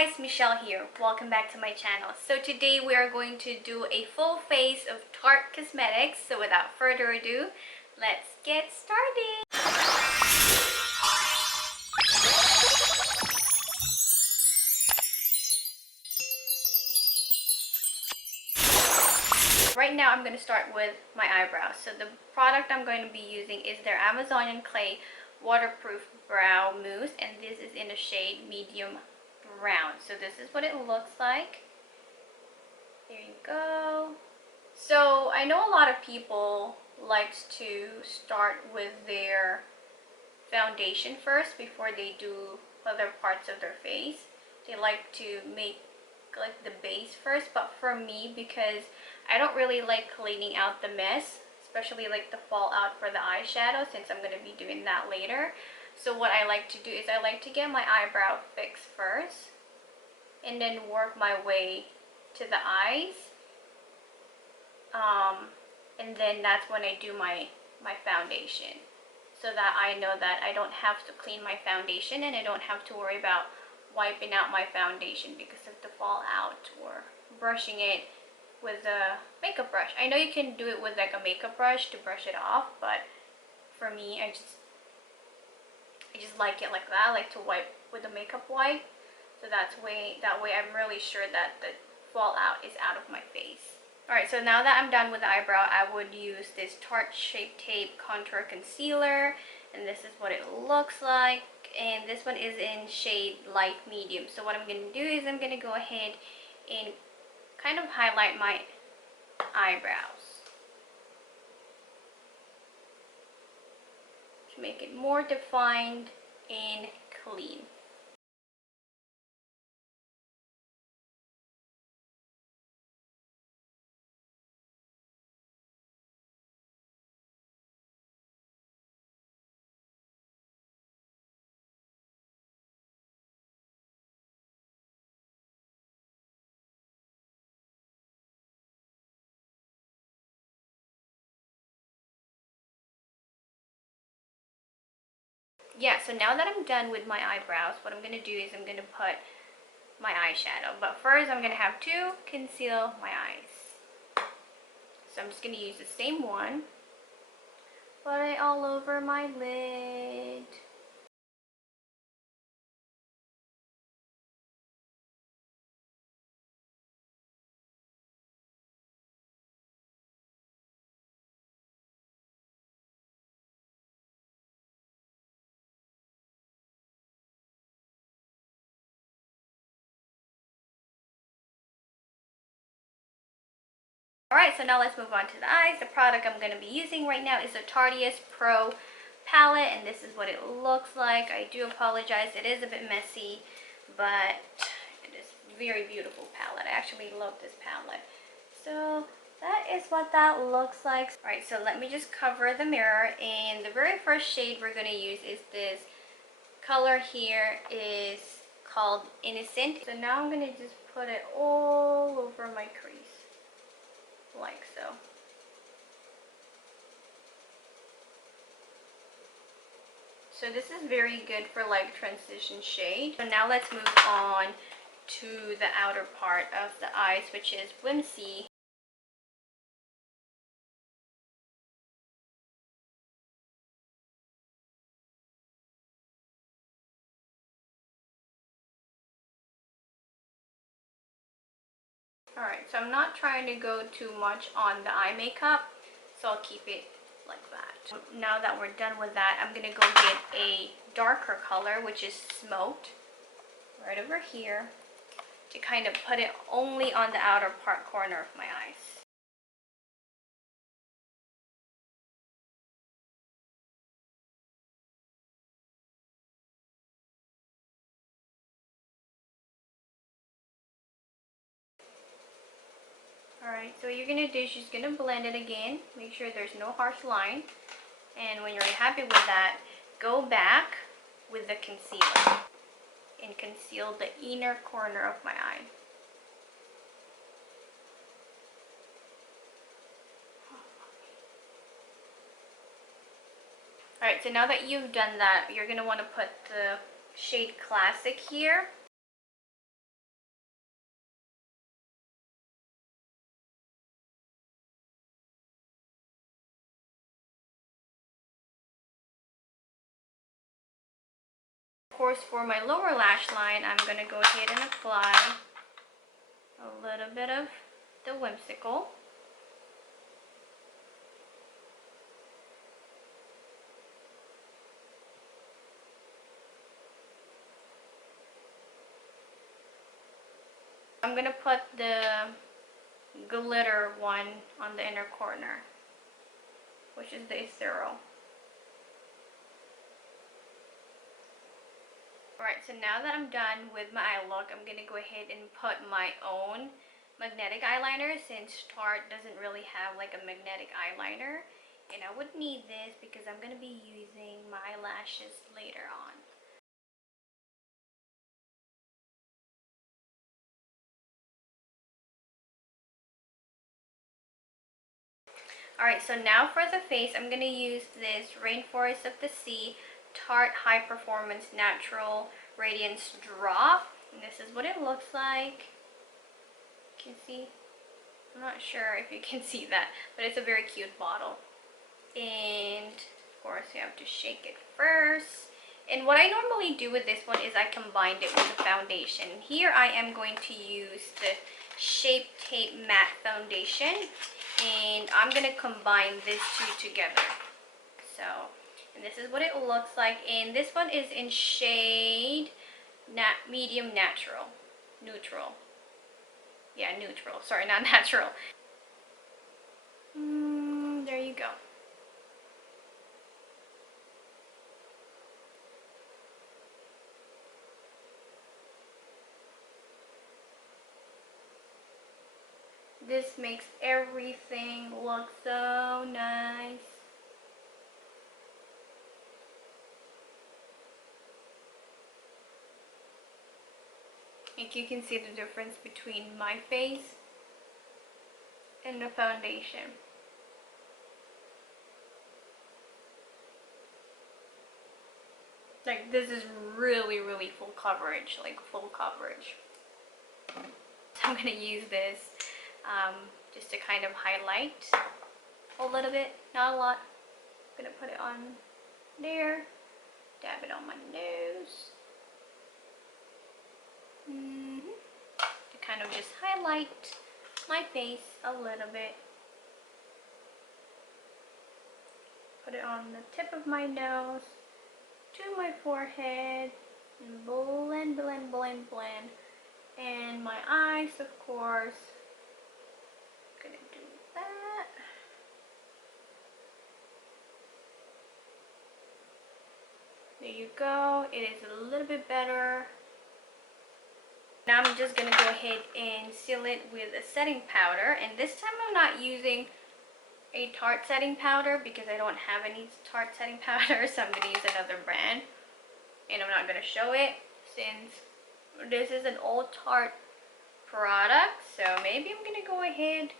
guys, Michelle here. Welcome back to my channel. So today we are going to do a full face of Tarte Cosmetics. So without further ado, let's get started. Right now I'm going to start with my eyebrows. So the product I'm going to be using is their Amazonian Clay Waterproof Brow Mousse, and this is in the shade medium brown. So this is what it looks like. There you go. So I know a lot of people likes to start with their foundation first before they do other parts of their face. They like to make like the base first, but for me, because I don't really like cleaning out the mess, especially like the fallout for the eyeshadow, since I'm going to be doing that later. So what I like to do is I like to get my eyebrow fixed first and then work my way to the eyes, and then that's when I do my foundation, so that I know that I don't have to clean my foundation and I don't have to worry about wiping out my foundation because of the fallout or brushing it with a makeup brush. I know you can do it with like a makeup brush to brush it off, but for me, I just like it like that. I like to wipe with a makeup wipe, so that way I'm really sure that the fallout is out of my face. Alright, so now that I'm done with the eyebrow, I would use this Tarte Shape Tape Contour Concealer, and this is what it looks like. And this one is in shade light medium. So what I'm going to do is I'm going to go ahead and kind of highlight my eyebrows to make it more defined and clean. Yeah, so now that I'm done with my eyebrows, what I'm going to do is I'm going to put my eyeshadow. But first I'm going to have to conceal my eyes. So I'm just going to use the same one, put it all over my lid. Alright, so now let's move on to the eyes. The product I'm going to be using right now is the Tarte Pro palette, and this is what it looks like. I do apologize, it is a bit messy, but it is a very beautiful palette. I actually love this palette. So that is what that looks like. Alright, so let me just cover the mirror, and the very first shade we're going to use is this color here, is called Innocent. So now I'm going to just put it all over my crease, like so. So this is very good for like transition shade. So now let's move on to the outer part of the eyes, which is Whimsy. Alright, so I'm not trying to go too much on the eye makeup, so I'll keep it like that. Now that we're done with that, I'm going to go get a darker color, which is Smoked, right over here, to kind of put it only on the outer corner of my eyes. Alright, so what you're going to do is just going to blend it again. Make sure there's no harsh line. And when you're happy with that, go back with the concealer and conceal the inner corner of my eye. Alright, so now that you've done that, you're going to want to put the shade Classic here. course, for my lower lash line, I'm going to go ahead and apply a little bit of the Whimsical. I'm going to put the glitter one on the inner corner, which is the Ethereal. Alright, so now that I'm done with my eye look, I'm going to go ahead and put my own magnetic eyeliner, since Tarte doesn't really have like a magnetic eyeliner. And I would need this because I'm going to be using my eyelashes later on. Alright, so now for the face, I'm going to use this Rainforest of the Sea Tarte High Performance Natural Radiance Drop. And this is what it looks like. You can see, I'm not sure if you can see that, but it's a very cute bottle. And of course you have to shake it first. And what I normally do with this one is I combined it with the foundation. Here I am going to use the Shape Tape Matte Foundation, and I'm going to combine these two together. So, and this is what it looks like, and this one is in shade medium neutral. Yeah, neutral. Sorry, not natural. There you go. This makes everything look so nice. Like, you can see the difference between my face and the foundation. Like, this is really full coverage, like full coverage. So I'm gonna use this just to kind of highlight a little bit, not a lot. I'm gonna put it on there, dab it on my nose. To kind of just highlight my face a little bit. Put it on the tip of my nose, to my forehead, and blend, blend, blend, blend. And my eyes, of course. Gonna do that. There you go. It is a little bit better. Now I'm just going to go ahead and seal it with a setting powder. And this time I'm not using a Tarte setting powder because I don't have any Tarte setting powder. So I'm going to use another brand. And I'm not going to show it since this is an old Tarte product. So maybe I'm going to go ahead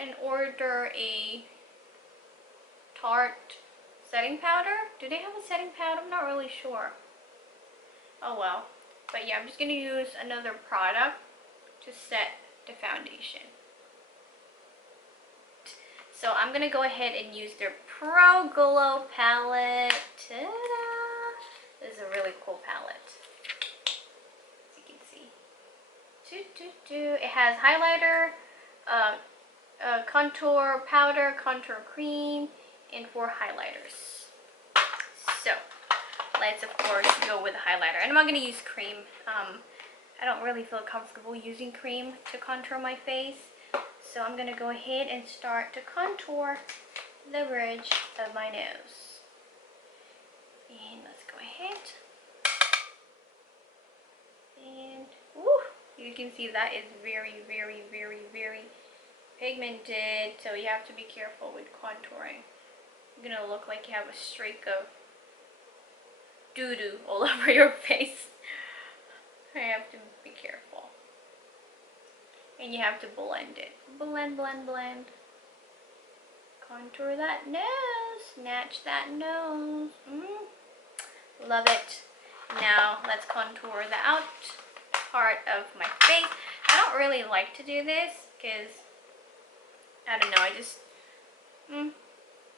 and order a Tarte setting powder. Do they have a setting powder? I'm not really sure. Oh well. But yeah, I'm just going to use another product to set the foundation. So I'm going to go ahead and use their Pro Glow palette. Ta-da! This is a really cool palette, as you can see. It has highlighter, contour powder, contour cream, and 4 highlighters. So let's of course go with the highlighter, and I'm not going to use cream. I don't really feel comfortable using cream to contour my face, so I'm going to go ahead and start to contour the bridge of my nose. And let's go ahead, and woo, you can see that is very pigmented, so you have to be careful with contouring. You're going to look like you have a streak of doo-doo all over your face. I have to be careful. And you have to blend it. Blend, blend, blend. Contour that nose. Snatch that nose. Love it. Now let's contour the out part of my face. I don't really like to do this because, I don't know, I just,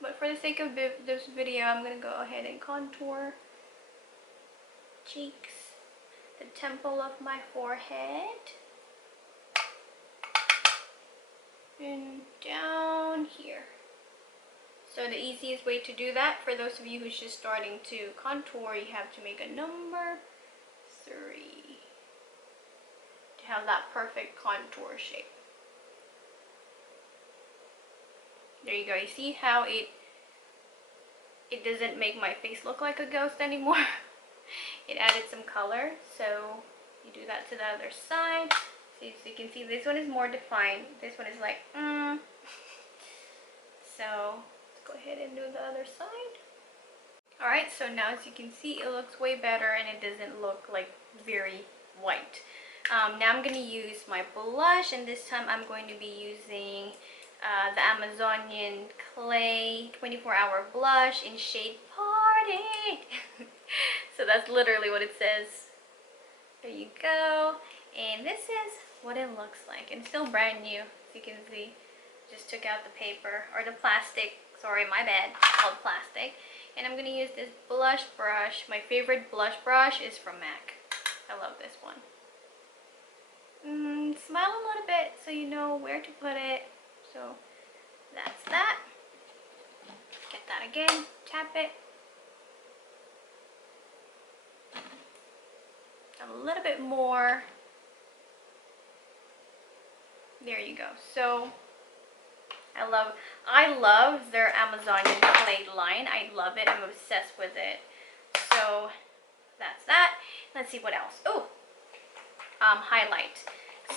but for the sake of this video, I'm going to go ahead and contour cheeks, the temple of my forehead, and down here. So the easiest way to do that, for those of you who's just starting to contour, you have to make a number 3 to have that perfect contour shape. There you go. You see how it doesn't make my face look like a ghost anymore. It added some color. So you do that to the other side. So you can see this one is more defined. This one is like, So let's go ahead and do the other side. Alright, so now as you can see, it looks way better and it doesn't look like very white. Now I'm going to use my blush, and this time I'm going to be using the Amazonian Clay 24-hour blush in shade Party. So that's literally what it says. There you go. And this is what it looks like. And it's still brand new, as you can see. Just took out the paper, or the plastic. Sorry, my bad. It's called plastic. And I'm going to use this blush brush. My favorite blush brush is from MAC. I love this one. Smile a little bit so you know where to put it. So that's that. Get that again. Tap it. A little bit more. There you go. So I love their Amazonian Clay line. I love it. I'm obsessed with it. So that's that. Let's see what else. Oh, highlight.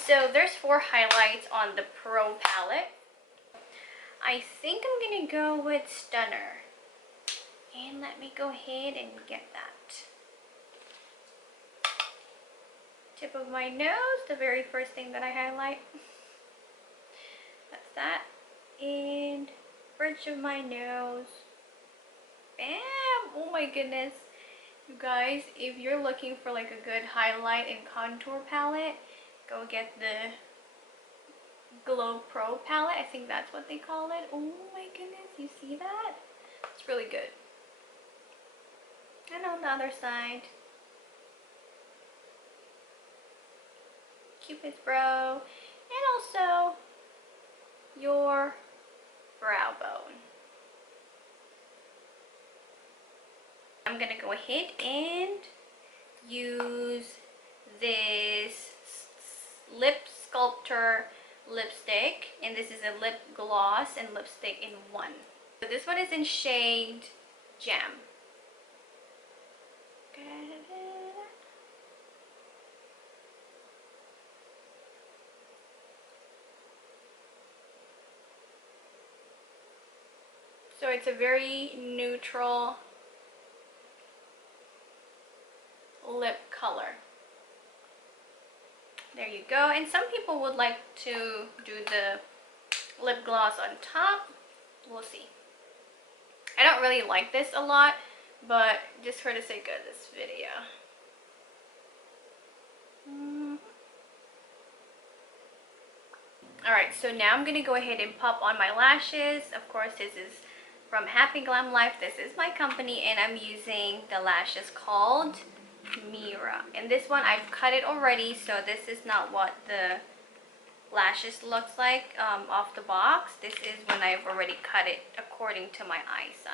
So there's 4 highlights on the Pro palette. I think I'm gonna go with Stunner. And let me go ahead and get that. Tip of my nose, the very first thing that I highlight. That's that. And bridge of my nose. Bam! Oh my goodness. You guys, if you're looking for like a good highlight and contour palette, go get the Glow Pro palette. I think that's what they call it. Oh my goodness, you see that? It's really good. And on the other side, Cupid's brow, and also your brow bone. I'm gonna go ahead and use this Lip Sculptor lipstick, and this is a lip gloss and lipstick in one. So this one is in shade Jam. So it's a very neutral lip color. There you go. And some people would like to do the lip gloss on top. We'll see. I don't really like this a lot, but just for the sake of this video. Alright, so now I'm going to go ahead and pop on my lashes. Of course, this is from Happy Glam Life. This is my company, and I'm using the lashes called Mira. And this one I've cut it already, so this is not what the lashes looks like off the box. This is when I've already cut it according to my eye size.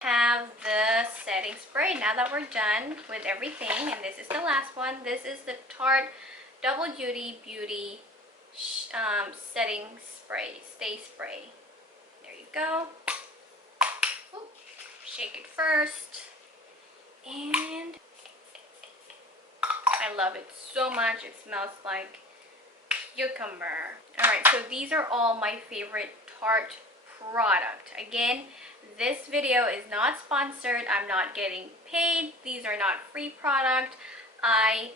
Have the setting spray. Now that we're done with everything, and this is the last one, this is the Tarte Double Duty Beauty setting spray, stay spray. There you go. Ooh, shake it first, and I love it so much. It smells like cucumber. Alright, so these are all my favorite Tarte product. Again, this video is not sponsored. I'm not getting paid. These are not free product. I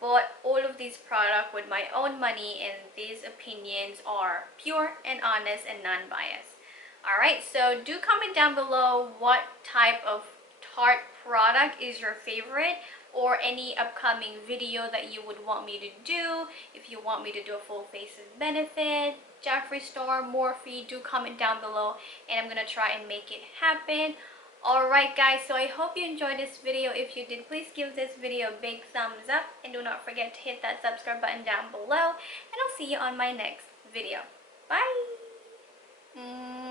bought all of these products with my own money, and these opinions are pure and honest and non-biased. Alright, so do comment down below what type of Tarte product is your favorite. or any upcoming video that you would want me to do. If you want me to do a full faces benefit, Jeffree Star, Morphe, do comment down below and I'm gonna try and make it happen. Alright guys, so I hope you enjoyed this video. If you did, please give this video a big thumbs up and do not forget to hit that subscribe button down below, and I'll see you on my next video. Bye!